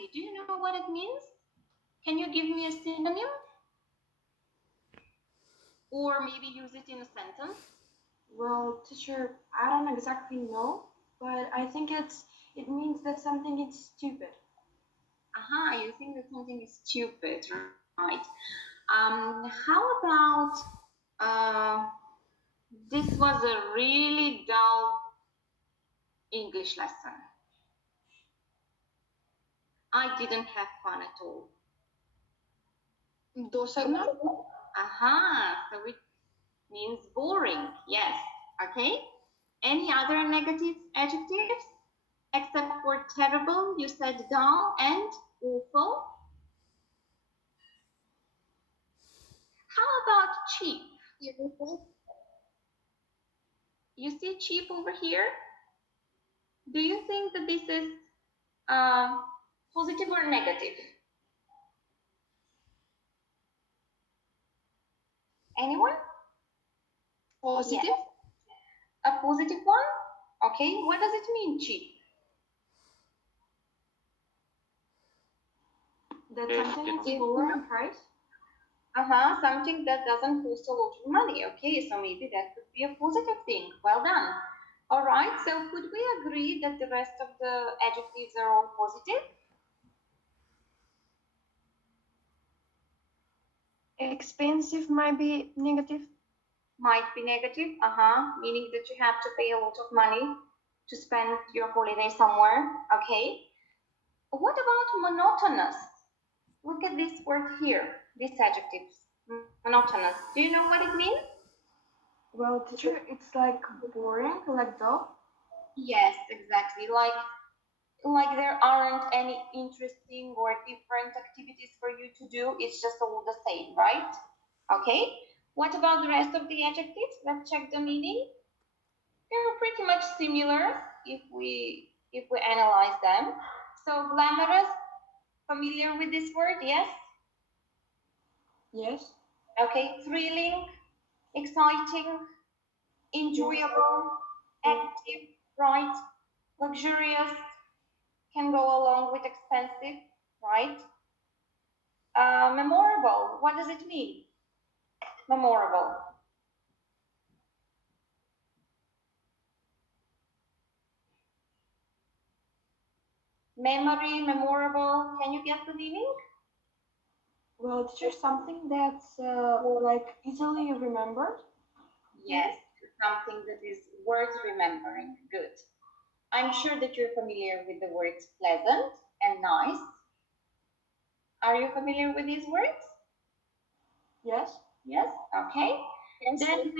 negatively. Do you know what it means? Can you give me a synonym? Or maybe use it in a sentence? Well, teacher, I don't exactly know, but I think it means that something is stupid. Aha, you think that something is stupid, right? How about this was a really dull English lesson. I didn't have fun at all. Dosadno? Aha, so it means boring, yes, okay? Any other negative adjectives? Except for terrible, you said dull and awful. How about cheap? You see cheap over here? Do you think that this is positive or negative? Anyone? Positive? Yes. A positive one? Okay, what does it mean, cheap? That something is lower in price? Something that doesn't cost a lot of money. Okay, so maybe that could be a positive thing. Well done. All right, so could we agree that the rest of the adjectives are all positive? Expensive might be negative. Might be negative, meaning that you have to pay a lot of money to spend your holiday somewhere, okay? What about monotonous? Look at this word here, this adjective, monotonous. Do you know what it means? Well, teacher, it's like boring, like dull. Yes, exactly. Like there aren't any interesting or different activities for you to do. It's just all the same, right? Okay. What about the rest of the adjectives? Let's check the meaning. They're pretty much similar if we analyze them. So glamorous, familiar with this word? Yes. Yes. Okay. Thrilling, exciting, enjoyable, active, right? Luxurious can go along with expensive, right? Memorable, what does it mean? Memorable. Memory, memorable, can you get the meaning? Well, teacher, something that's like easily remembered. Yes, something that is worth remembering. Good. I'm sure that you're familiar with the words pleasant and nice. Are you familiar with these words? Yes. Yes. Okay. Yes. Then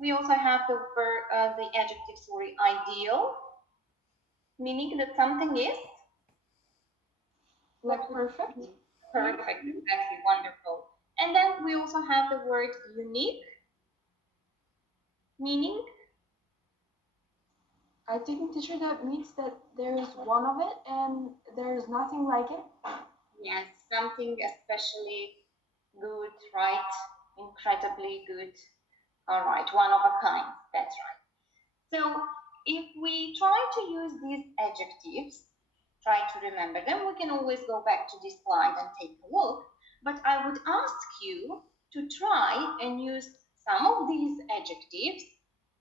we also have the adjective ideal, meaning that something is like perfect. Perfect. Exactly. Wonderful. And then we also have the word unique, meaning I think, teacher, that means that there is one of it and there is nothing like it. Yes, something especially good, right? Incredibly good. All right, one of a kind. That's right. So if we try to use these adjectives, try to remember them, we can always go back to this slide and take a look. But I would ask you to try and use some of these adjectives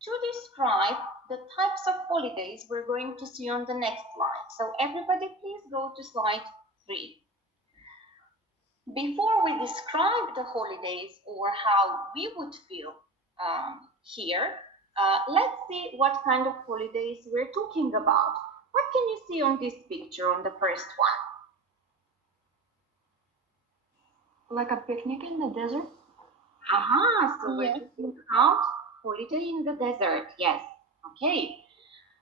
to describe the types of holidays we're going to see on the next slide. So everybody please go to slide 3. Before we describe the holidays or how we would feel here, let's see what kind of holidays we're talking about. What can you see on this picture on the first one? Like a picnic in the desert? So we're talking about holiday in the desert, yes. Okay.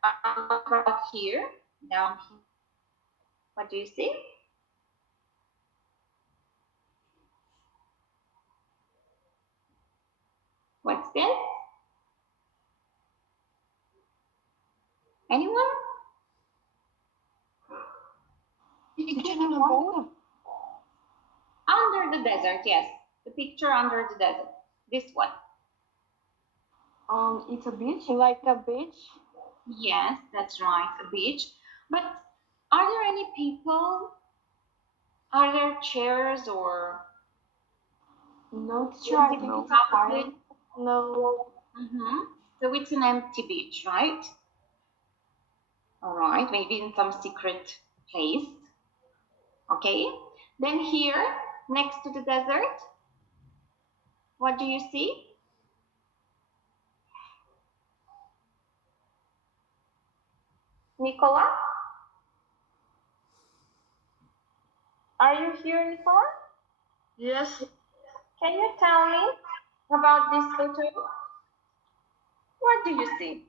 What about here? Down here. What do you see? What's this? Anyone? Picture in a boat? Under the desert, yes. The picture under the desert. This one. It's a beach? Like a beach? Yes, that's right, a beach. But are there any people Are there chairs or No, teacher, I think it's a fire. No. So it's an empty beach, right? All right, maybe in some secret place. Okay, then here, next to the desert, what do you see? Nicola? Are you here, Nicola? Yes. Can you tell me about this photo? What do you see?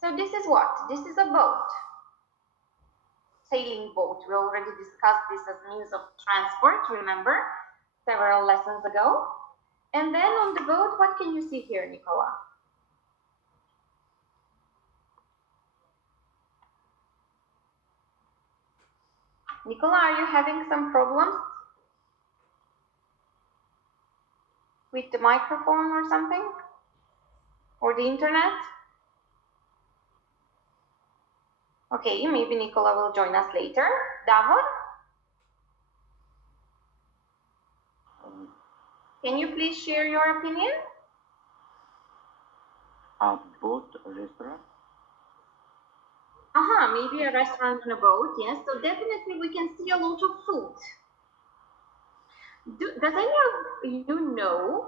So this is what? This is a boat. Sailing boat. We already discussed this as means of transport, remember? Several lessons ago. And then on the boat, what can you see here, Nicola? Nicola, are you having some problems with the microphone or something? Or the internet? Okay, maybe Nicola will join us later. Davor? Can you please share your opinion? A boat, a restaurant? Maybe a restaurant on a boat, yes. So definitely we can see a lot of food. Does any of you know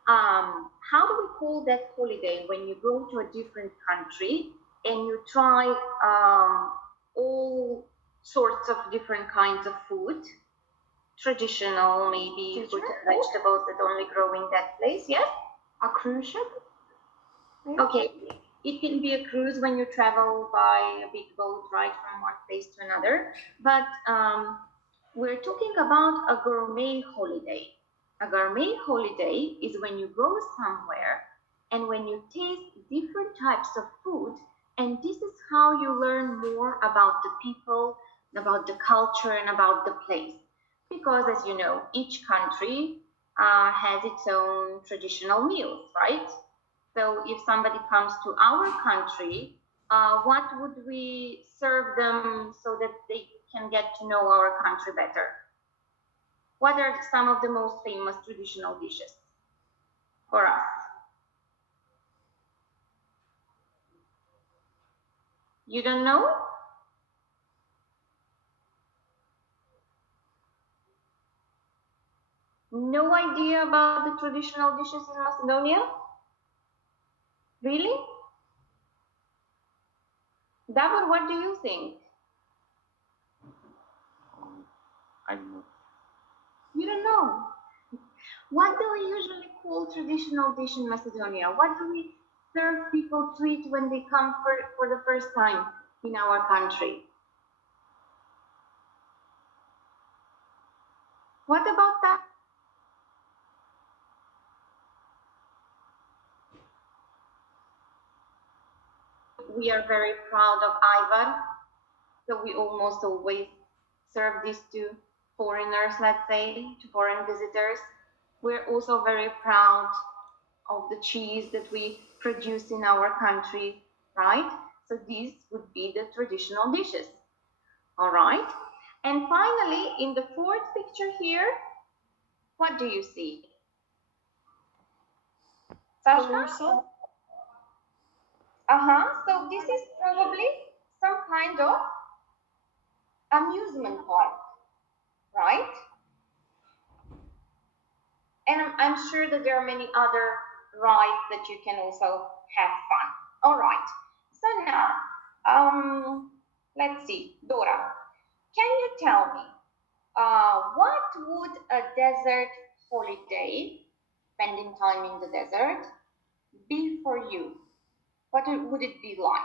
how do we call that holiday when you go to a different country and you try all sorts of different kinds of food? Traditional, maybe fruit and vegetables that only grow in that place, yes? A cruise ship? Maybe? Okay, it can be a cruise when you travel by a big boat, right, from one place to another. But we're talking about a gourmet holiday. A gourmet holiday is when you go somewhere and when you taste different types of food, and this is how you learn more about the people, about the culture, and about the place. Because, as you know, each country has its own traditional meals, right? So if somebody comes to our country, what would we serve them so that they can get to know our country better? What are some of the most famous traditional dishes for us? You don't know? No idea about the traditional dishes in Macedonia? Really? Davor, what do you think? I don't know. You don't know. What do we usually call traditional dish in Macedonia? What do we serve people to eat when they come for the first time in our country? What about that? We are very proud of Ivar, so we almost always serve this to foreigners, let's say, to foreign visitors. We're also very proud of the cheese that we produce in our country, right? So these would be the traditional dishes, all right? And finally, in the fourth picture here, what do you see? Sasha? So this is probably some kind of amusement park, right? And I'm sure that there are many other rides that you can also have fun. All right. So now, let's see, Dora, can you tell me what would a desert holiday, spending time in the desert, be for you? What would it be like?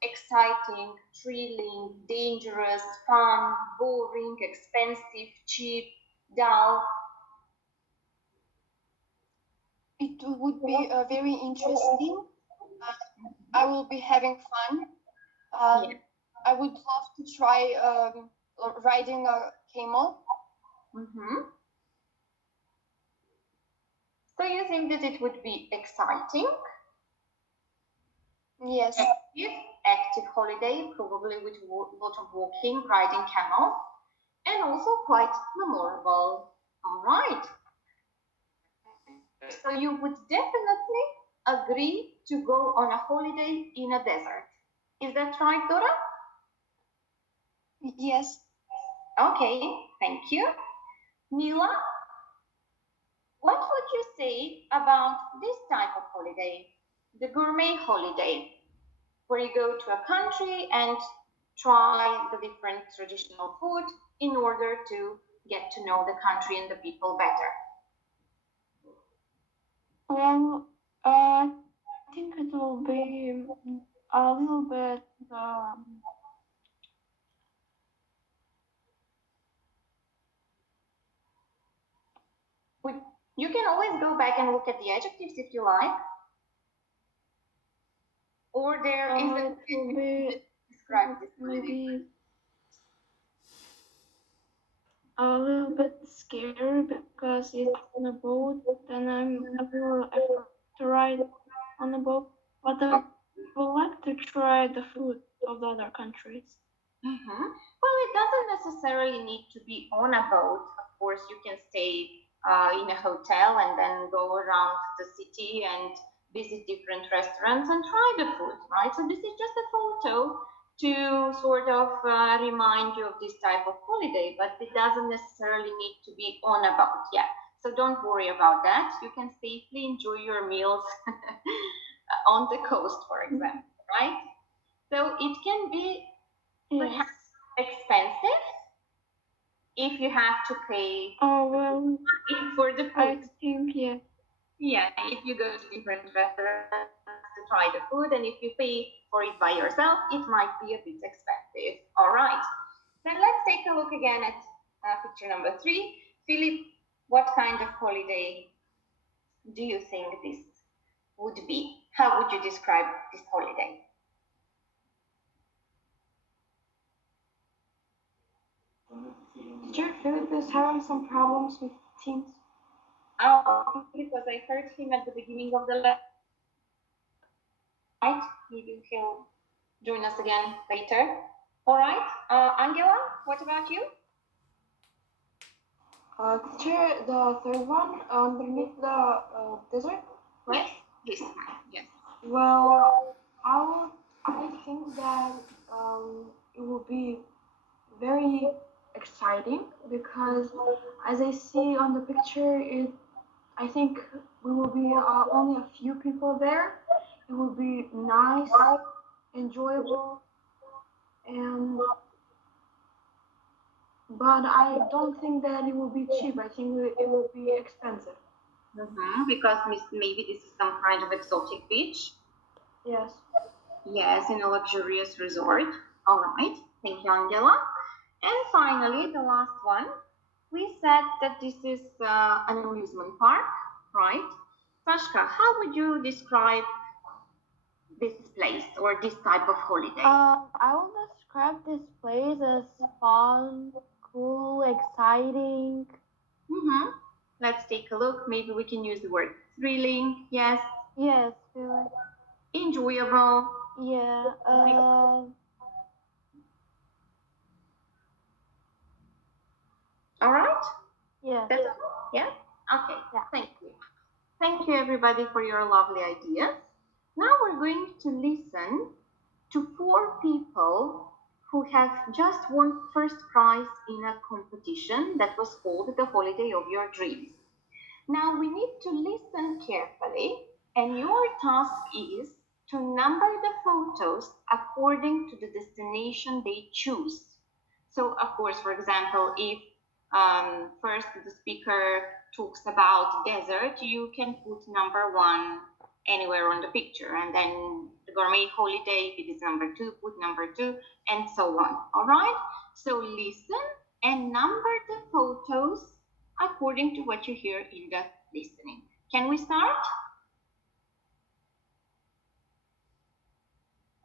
Exciting, thrilling, dangerous, fun, boring, expensive, cheap, dull? It would be very interesting. I will be having fun. Yeah. I would love to try riding a camel. So you think that it would be exciting? Yes. Active holiday, probably with a lot of walking, riding camel, and also quite memorable. All right. So you would definitely agree to go on a holiday in a desert. Is that right, Dora? Yes. Okay, thank you. Mila, what would you say about this type of holiday, the gourmet holiday, where you go to a country and try the different traditional food in order to get to know the country and the people better? Well, I think it will be a little bit. You can always go back and look at the adjectives if you like, or there is a It will be describe this holiday. maybe a little bit scary because it's on a boat and I will have to ride on a boat, but I would like to try the food of the other countries. Well, it doesn't necessarily need to be on a boat. Of course, you can stay in a hotel and then go around the city and visit different restaurants and try the food, right? So this is just a photo to sort of remind you of this type of holiday, but it doesn't necessarily need to be on a boat. Yeah. So don't worry about that. You can safely enjoy your meals on the coast, for example, right? So it can be perhaps expensive if you have to pay Well, for the I food. think Yeah, if you go to different restaurants to try the food, and if you pay for it by yourself, it might be a bit expensive. All right. Then let's take a look again at picture number 3. Philip, what kind of holiday do you think this would be? How would you describe this holiday? Teacher Philip is having some problems with Teams. Oh, because I heard him at the beginning of the lesson. Right? Maybe he'll join us again later. All right. Angela, what about you? Teacher, the third one underneath the desert, right? Yes. Yes. Well, I think that it will be very exciting because as I see on the picture, I think we will be only a few people there. It will be nice, enjoyable, and but I don't think that it will be cheap. I think it will be expensive. Because maybe this is some kind of exotic beach. Yes. Yes, in a luxurious resort. All right. Thank you, Angela. And finally, the last one. We said that this is an amusement park, right? Sashka, how would you describe this place or this type of holiday? I will describe this place as fun, cool, exciting. Let's take a look. Maybe we can use the word thrilling. Yes. Yes, feeling. Enjoyable. Yeah. All right. Yes. That's all? Yeah. Okay. Yeah. Thank you. Thank you, everybody, for your lovely ideas. Now we're going to listen to 4 people who have just won first prize in a competition that was called the Holiday of Your Dreams. Now we need to listen carefully, and your task is to number the photos according to the destination they choose. So, of course, for example, if first the speaker talks about desert, you can put number 1 anywhere on the picture, and then the gourmet holiday, if it is number 2, put number 2, and so on. All right? So listen and number the photos according to what you hear in the listening. Can we start?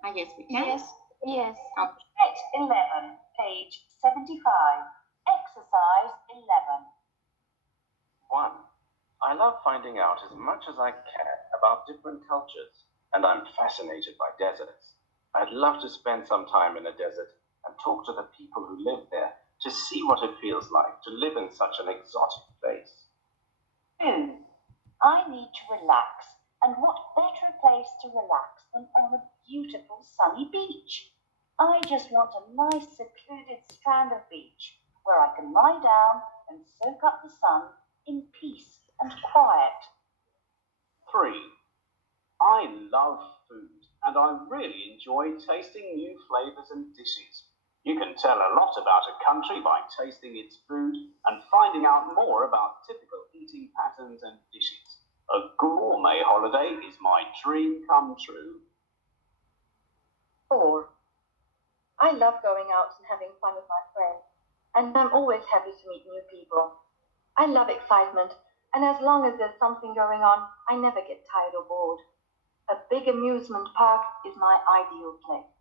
I guess we can. Yes. Yes. Okay. Bit 11, page 75. Exercise 11. 1. I love finding out as much as I can about different cultures. and I'm fascinated by deserts. I'd love to spend some time in a desert and talk to the people who live there to see what it feels like to live in such an exotic place. 2. I need to relax, and what better place to relax than on a beautiful sunny beach? I just want a nice secluded strand of beach where I can lie down and soak up the sun in peace and quiet. 3. I love food, and I really enjoy tasting new flavors and dishes. You can tell a lot about a country by tasting its food and finding out more about typical eating patterns and dishes. A gourmet holiday is my dream come true. 4. I love going out and having fun with my friends, and I'm always happy to meet new people. I love excitement, and as long as there's something going on, I never get tired or bored. A big amusement park is my ideal place.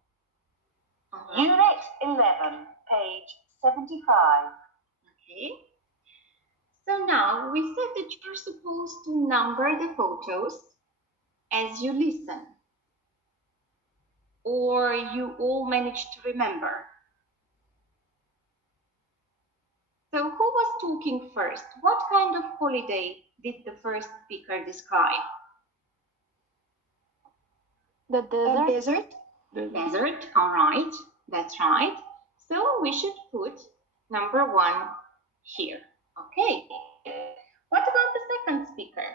Unit 11, page 75. Okay. So now we said that you're supposed to number the photos as you listen. Or you all managed to remember? So who was talking first? What kind of holiday did the first speaker describe? The desert. Desert? Desert, all right, that's right. So we should put number 1 here. Okay. What about the second speaker?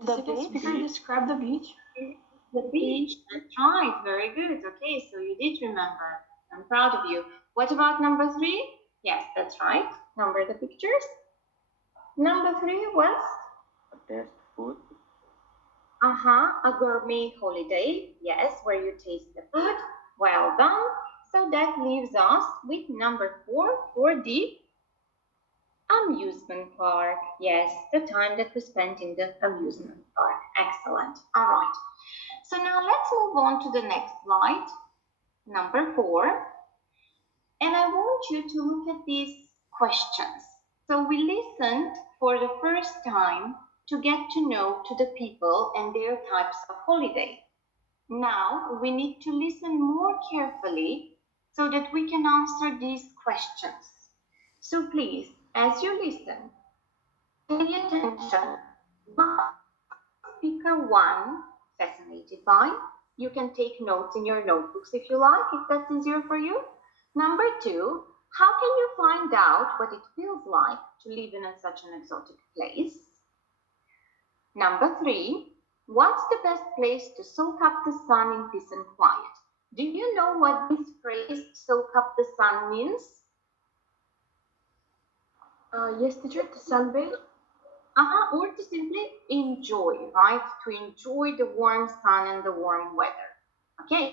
The second speaker described the beach. The beach, that's right, very good. Okay, so you did remember. I'm proud of you. What about number 3? Yes, that's right. Number the pictures. Number 3 was? Taste food. A gourmet holiday. Yes, where you taste the food. Well done. So that leaves us with number 4 for the amusement park. Yes, the time that we spent in the amusement park. Excellent. All right. So now let's move on to the next slide, number 4. And I want you to look at these questions. So we listened for the first time to get to know to the people and their types of holiday. Now we need to listen more carefully so that we can answer these questions. So please, as you listen, pay attention. What speaker 1 fascinated by? You can take notes in your notebooks if you like, if that's easier for you. Number 2, how can you find out what it feels like to live in such an exotic place? Number 3, what's the best place to soak up the sun in peace and quiet? Do you know what this phrase, soak up the sun, means? Yes, teacher, to sunbathe. Or to simply enjoy, right? To enjoy the warm sun and the warm weather. Okay,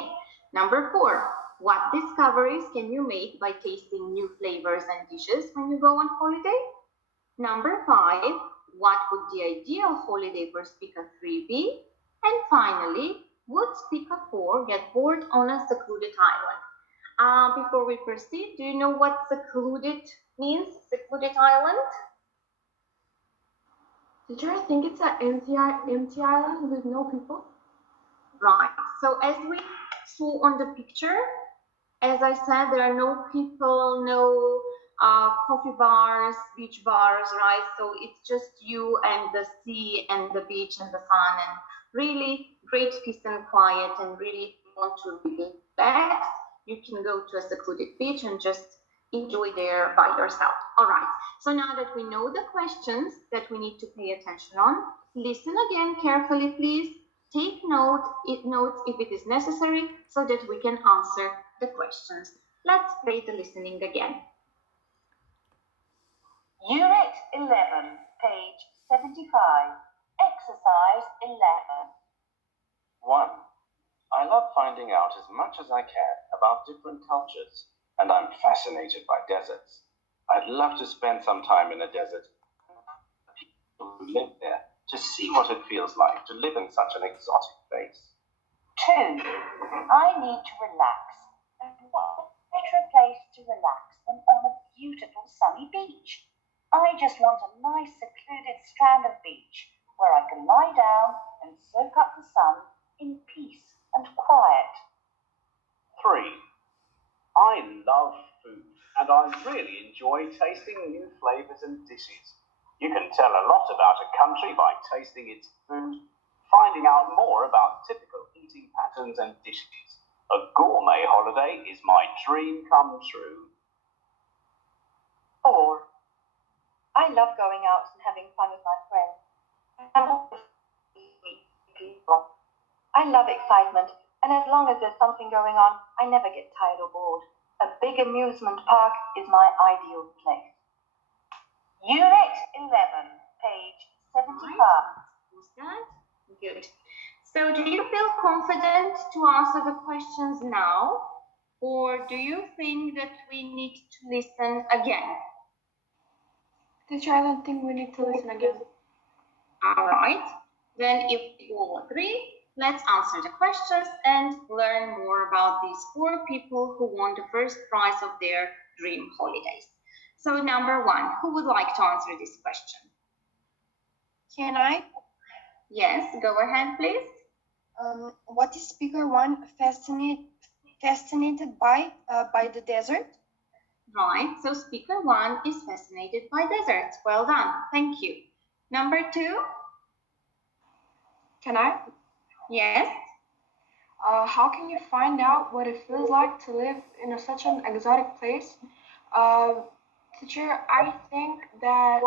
number 4, what discoveries can you make by tasting new flavors and dishes when you go on holiday? Number 5, what would the ideal holiday for speaker 3 be? And finally, would speaker 4 get bored on a secluded island? Before we proceed, do you know what secluded means, secluded island? Teacher, I think it's an empty island with no people. Right. So as we saw on the picture, as I said, there are no people, no coffee bars, beach bars, right? So it's just you and the sea and the beach and the sun, and really great peace and quiet, and really want to relax, you can go to a secluded beach and just enjoy there by yourself. All right, so now that we know the questions that we need to pay attention on, listen again carefully, please. Take notes if it is necessary so that we can answer the questions. Let's play the listening again. Unit 11, page 75. Exercise 11. 1. I love finding out as much as I can about different cultures, and I'm fascinated by deserts. I'd love to spend some time in a desert and people who live there to see what it feels like to live in such an exotic place. 2. I need to relax, and what better place to relax than on a beautiful sunny beach? I just want a nice secluded strand of beach where I can lie down and soak up the sun in peace and quiet. 3. I love food and I really enjoy tasting new flavors and dishes. You can tell a lot about a country by tasting its food, finding out more about typical eating patterns and dishes. A gourmet holiday is my dream come true. 4. I love going out and having fun with my friends. And always meet people. I love excitement, and as long as there's something going on, I never get tired or bored. A big amusement park is my ideal place. Unit 11, page 75. Was that? Good. So do you feel confident to answer the questions now? Or do you think that we need to listen again? Teacher, I don't think we need to listen again. All right. Then if we all agree, let's answer the questions and learn more about these 4 people who won the first prize of their dream holidays. So number 1, who would like to answer this question? Can I? Yes, go ahead, please. What is speaker 1 fascinated by the desert? Right, so speaker 1 is fascinated by deserts. Well done, thank you. Number 2? Can I? Yes. How can you find out what it feels like to live in such an exotic place? Teacher, I think that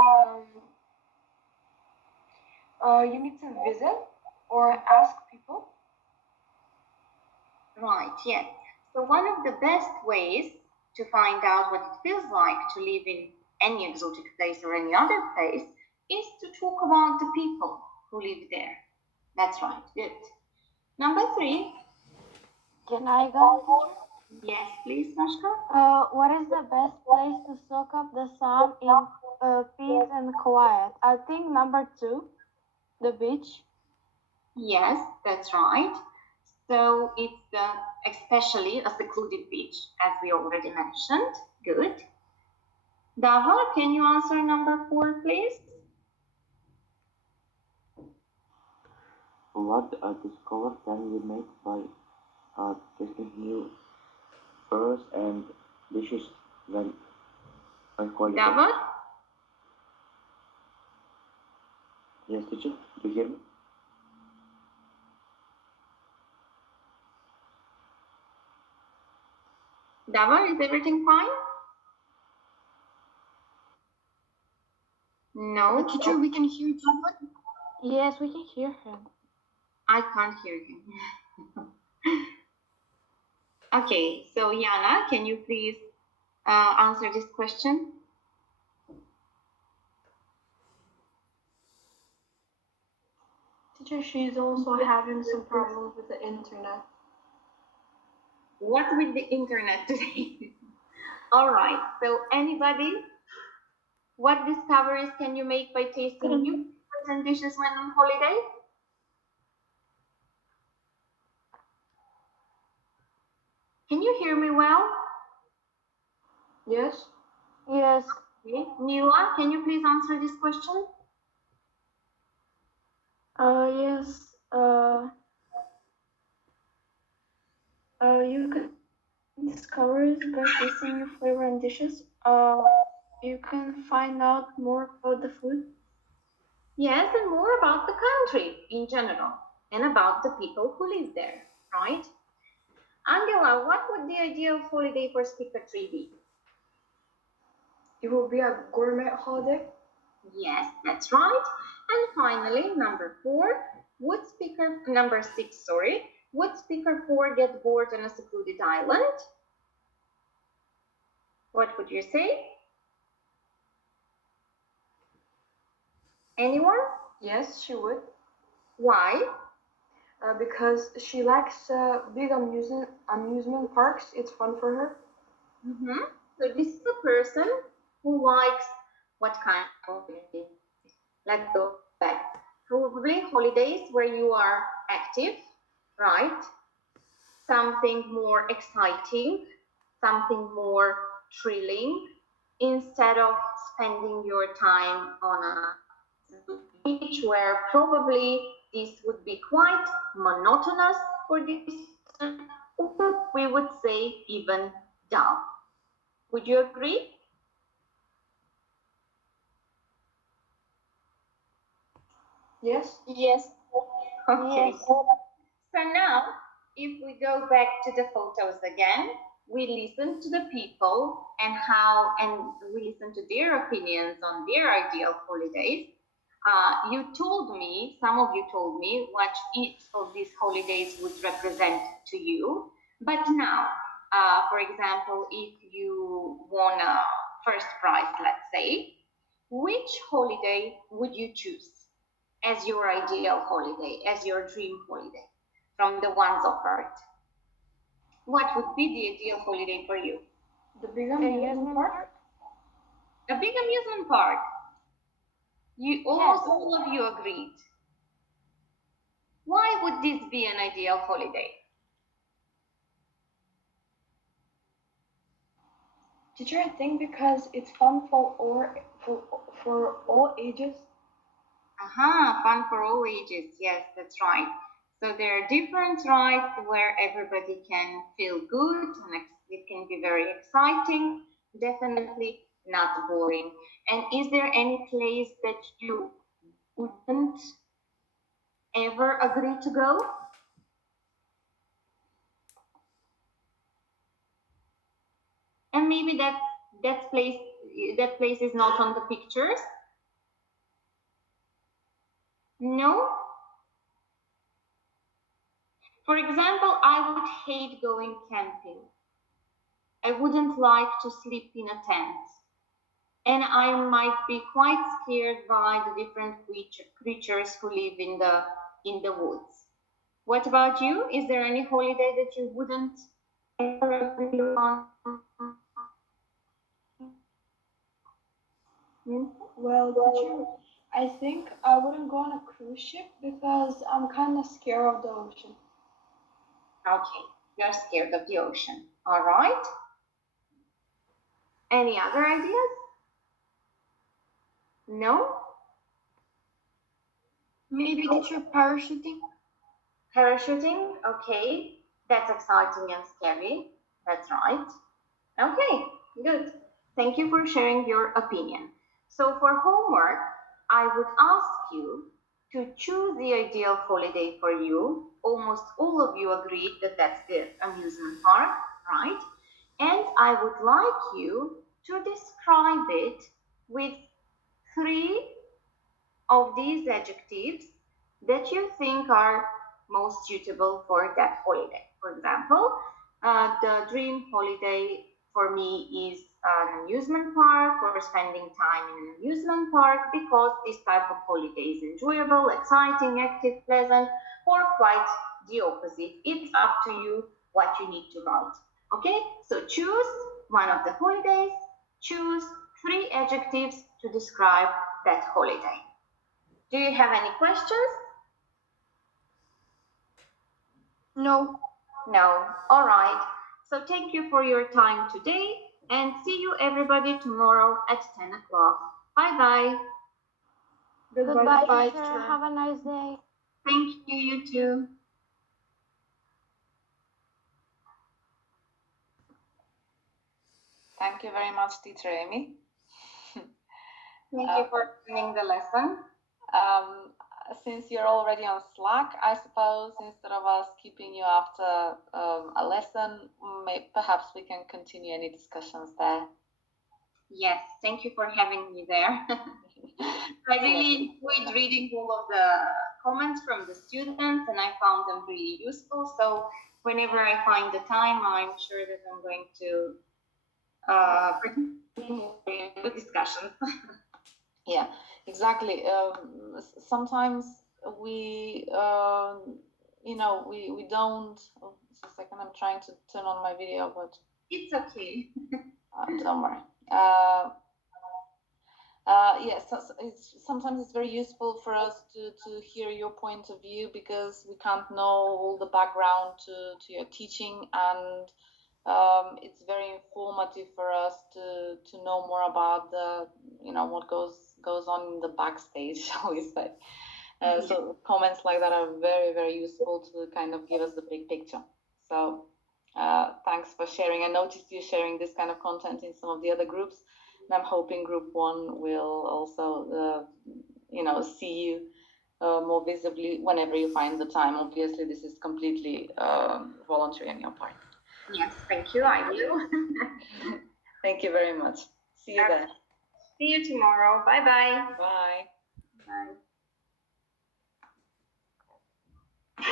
you need to visit or ask people. Right, yes. So one of the best ways to find out what it feels like to live in any exotic place or any other place is to talk about the people who live there. That's right, good. Number 3. Can I go, teacher? Yes, please, Sashka. What is the best place to soak up the sun in peace and quiet? I think number 2, the beach. Yes, that's right. So it's especially a secluded beach, as we already mentioned. Good. Dava, can you answer number 4, please? What discovery can we make by tasting new furs and dishes when quality? Dava? Yes, teacher. Do you hear me? Dava, is everything fine? No. Teacher, we can hear Dava. Yes, we can hear him. I can't hear him. Okay, so Yana, can you please answer this question? Teacher, she's also having some problems with the internet. What with the internet today? All right, so anybody? What discoveries can you make by tasting new foods and dishes when on holiday? Can you hear me well? Yes? Yes. Okay. Nila, can you please answer this question? Yes. You can discover it by tasting new flavor and dishes. You can find out more about the food. Yes, and more about the country in general and about the people who live there, right? Angela, what would the ideal holiday for speaker 3 be? It will be a gourmet holiday. Yes, that's right. And finally, number 6, would speaker 4 get bored on a secluded island? What would you say? Anyone? Yes, she would. Why? Because she likes big amusement parks. It's fun for her. So this is a person who likes what kind of holiday? Let's go back. Probably holidays where you are active, right? Something more exciting, something more thrilling, instead of spending your time on a which where probably this would be quite monotonous for this person, or we would say even dull. Would you agree? Yes. Yes. Okay. Yes. So now, if we go back to the photos again, we listen to the people and we listen to their opinions on their ideal holidays. Some of you told me what each of these holidays would represent to you. But now, for example, if you won a first prize, let's say, which holiday would you choose as your ideal holiday, as your dream holiday from the ones offered? What would be the ideal holiday for you? The big amusement park? A big amusement park. Almost all of you agreed. Why would this be an ideal holiday? Teacher, I think because it's fun for all ages. Fun for all ages. Yes, that's right. So there are different rides where everybody can feel good and it can be very exciting. Definitely not boring. And is there any place that you wouldn't ever agree to go? And maybe that place is not on the pictures. No. For example, I would hate going camping. I wouldn't like to sleep in a tent. And I might be quite scared by the different creatures who live in the woods. What about you? Is there any holiday that you wouldn't ever agree on? Well, teacher, I think I wouldn't go on a cruise ship because I'm kind of scared of the ocean. Okay, you're scared of the ocean. All right. Any other ideas? No? Maybe teacher parachuting. Parachuting? Okay. That's exciting and scary. That's right. Okay, good. Thank you for sharing your opinion. So for homework, I would ask you to choose the ideal holiday for you. Almost all of you agreed that that's the amusement park, right? And I would like you to describe it with 3 of these adjectives that you think are most suitable for that holiday. For example, the dream holiday for me is an amusement park, or spending time in an amusement park, because this type of holiday is enjoyable, exciting, active, pleasant, or quite the opposite. It's up to you what you need to write. Okay, so choose one of the holidays, choose 3 adjectives to describe that holiday. Do you have any questions? No. No. All right. So thank you for your time today, and see you everybody tomorrow at 10 o'clock. Bye-bye. Goodbye, Bye, teacher. teacher. Have a nice day. Thank you, you too. Thank you very much, Teacher Amy. Thank you for joining the lesson. Since you're already on Slack, I suppose instead of us keeping you after a lesson, perhaps we can continue any discussions there. Yes, thank you for having me there. I really enjoyed reading all of the comments from the students, and I found them really useful. So whenever I find the time, I'm sure that I'm going to participate in the discussions. Yeah, exactly. Sometimes we, we don't. Oh, just a second. I'm trying to turn on my video, but It's okay. don't worry. Yes, sometimes it's very useful for us to hear your point of view, because we can't know all the background to your teaching, and it's very informative for us to know more about what goes goes on in the backstage, shall we say. So comments like that are very, very useful to kind of give us the big picture. So thanks for sharing. I noticed you sharing this kind of content in some of the other groups, and I'm hoping group 1 will also, see you more visibly whenever you find the time. Obviously, this is completely voluntary on your part. Yes, thank you. I will. Thank you very much. See you then. See you tomorrow. Bye-bye. Bye. Bye.